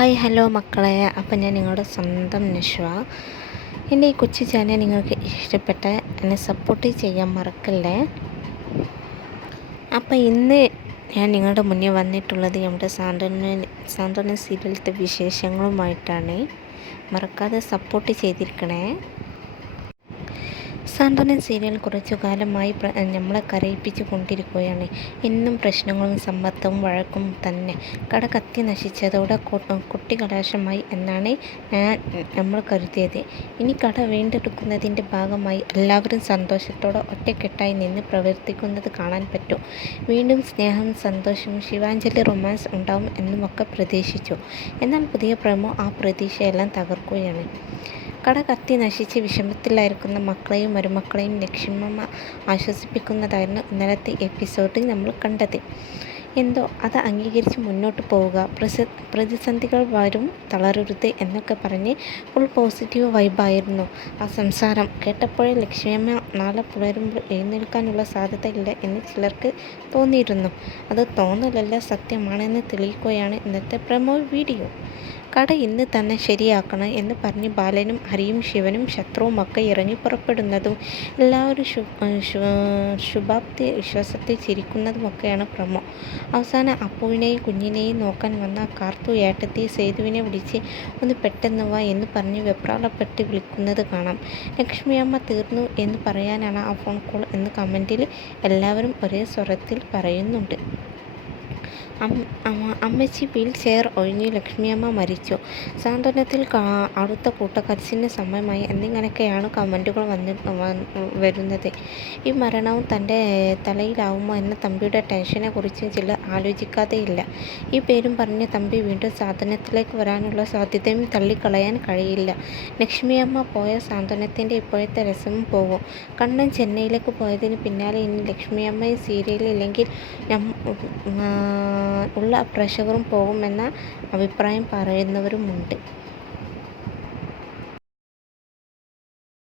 Hi hello മക്കളെ, അപ്പം ഞാൻ നിങ്ങളുടെ സ്വന്തം നഷ്വ. എൻ്റെ ഈ കൊച്ചു ചാനൽ നിങ്ങൾക്ക് ഇഷ്ടപ്പെട്ട എന്നെ സപ്പോർട്ട് ചെയ്യാൻ മറക്കല്ലേ. അപ്പം ഇന്ന് ഞാൻ നിങ്ങളുടെ മുന്നിൽ വന്നിട്ടുള്ളത് നമ്മുടെ സാന്ത്വന സീരിയലത്തെ വിശേഷങ്ങളുമായിട്ടാണ്. മറക്കാതെ സപ്പോർട്ട് ചെയ്തിരിക്കണേ. സാന്ത്വനം സീരിയൽ കുറച്ചു കാലമായി നമ്മളെ കരയിപ്പിച്ചു കൊണ്ടിരിക്കുകയാണ്. എന്നും പ്രശ്നങ്ങളും സമ്മർദ്ദവും വഴക്കും തന്നെ. കട കത്തി നശിച്ചതോടെ കുട്ടി കലാശമായി എന്നാണ് നമ്മൾ കരുതിയത്. ഇനി കട വീണ്ടെടുക്കുന്നതിൻ്റെ ഭാഗമായി എല്ലാവരും സന്തോഷത്തോടെ ഒറ്റക്കെട്ടായി നിന്ന് പ്രവർത്തിക്കുന്നത് കാണാൻ പറ്റും. വീണ്ടും സ്നേഹം, സന്തോഷം, ശിവാഞ്ജലി റൊമാൻസ് ഉണ്ടാവും എന്നുമൊക്കെ പ്രതീക്ഷിച്ചു. എന്നാൽ പുതിയ പ്രമോ ആ പ്രതീക്ഷയെല്ലാം തകർക്കുകയാണ്. കട കത്തി നശിച്ച് വിഷമത്തിലായിരിക്കുന്ന മക്കളെയും മരുമക്കളെയും ലക്ഷ്മമ്മ ആശ്വസിപ്പിക്കുന്നതായിരുന്നു ഇന്നലത്തെ എപ്പിസോഡിൽ നമ്മൾ കണ്ടത്. എന്തോ അത് അംഗീകരിച്ച് മുന്നോട്ട് പോവുക, പ്രതിസന്ധികൾ വരും, തളരരുത് എന്നൊക്കെ പറഞ്ഞ് ഫുൾ പോസിറ്റീവ് വൈബായിരുന്നു ആ സംസാരം. കേട്ടപ്പോഴേ ലക്ഷ്മിയമ്മ നാളെ പുലരുമ്പോൾ എഴുന്നേൽക്കാനുള്ള സാധ്യത ഇല്ല എന്ന് ചിലർക്ക് തോന്നിയിരുന്നു. അത് തോന്നലല്ല, സത്യമാണെന്ന് തെളിയിക്കുകയാണ് ഇന്നത്തെ പ്രമോ വീഡിയോ. കട ഇന്ന് തന്നെ ശരിയാക്കണം എന്ന് പറഞ്ഞ് ബാലനും ഹരിയും ശിവനും ശത്രുവുമൊക്കെ ഇറങ്ങി പുറപ്പെടുന്നതും എല്ലാവരും ശുഭാപ്തി വിശ്വാസത്തിൽ ചിരിക്കുന്നതുമൊക്കെയാണ് പ്രമോ. അവസാനം അപ്പുവിനെയും കുഞ്ഞിനെയും നോക്കാൻ വന്ന കാർത്തു ഏട്ടത്തി സേതുവിനെ വിളിച്ച് ഒന്ന് പെട്ടെന്ന് വാ എന്ന് പറഞ്ഞ് വെപ്രാളപ്പെട്ട് വിളിക്കുന്നത് കാണാം. ലക്ഷ്മിയമ്മ തീർന്നു എന്ന് പറയാനാണ് ആ ഫോൺ കോൾ എന്ന് കമൻറ്റിൽ എല്ലാവരും ഒരേ സ്വരത്തിൽ പറയുന്നുണ്ട്. അമ്മച്ചി വീൽ ചെയർ ഒഴിഞ്ഞു, ലക്ഷ്മിയമ്മ മരിച്ചു, സാന്ത്വനത്തിൽ അടുത്ത കൂട്ടക്കരച്ചിലിന് സമയമായി എന്നിങ്ങനെയൊക്കെയാണ് കമൻറ്റുകൾ വരുന്നത്. ഈ മരണവും തൻ്റെ തലയിലാവുമോ എന്ന തമ്പിയുടെ ടെൻഷനെ കുറിച്ച് ചിലർ ആലോചിക്കാതെയില്ല. ഈ പേരും പറഞ്ഞ് തമ്പി വീണ്ടും സാന്ത്വനത്തിലേക്ക് വരാനുള്ള സാധ്യതയും തള്ളിക്കളയാൻ കഴിയില്ല. ലക്ഷ്മിയമ്മ പോയ സാന്ത്വനത്തിൻ്റെ ഇപ്പോഴത്തെ രസവും പോകും. കണ്ണൻ ചെന്നൈയിലേക്ക് പോയതിന് പിന്നാലെ ഇനി ലക്ഷ്മിയമ്മ സീരിയലില്ലെങ്കിൽ ഉള്ള പ്രേക്ഷകരും പോകുമെന്ന അഭിപ്രായം പറയുന്നവരുമുണ്ട്.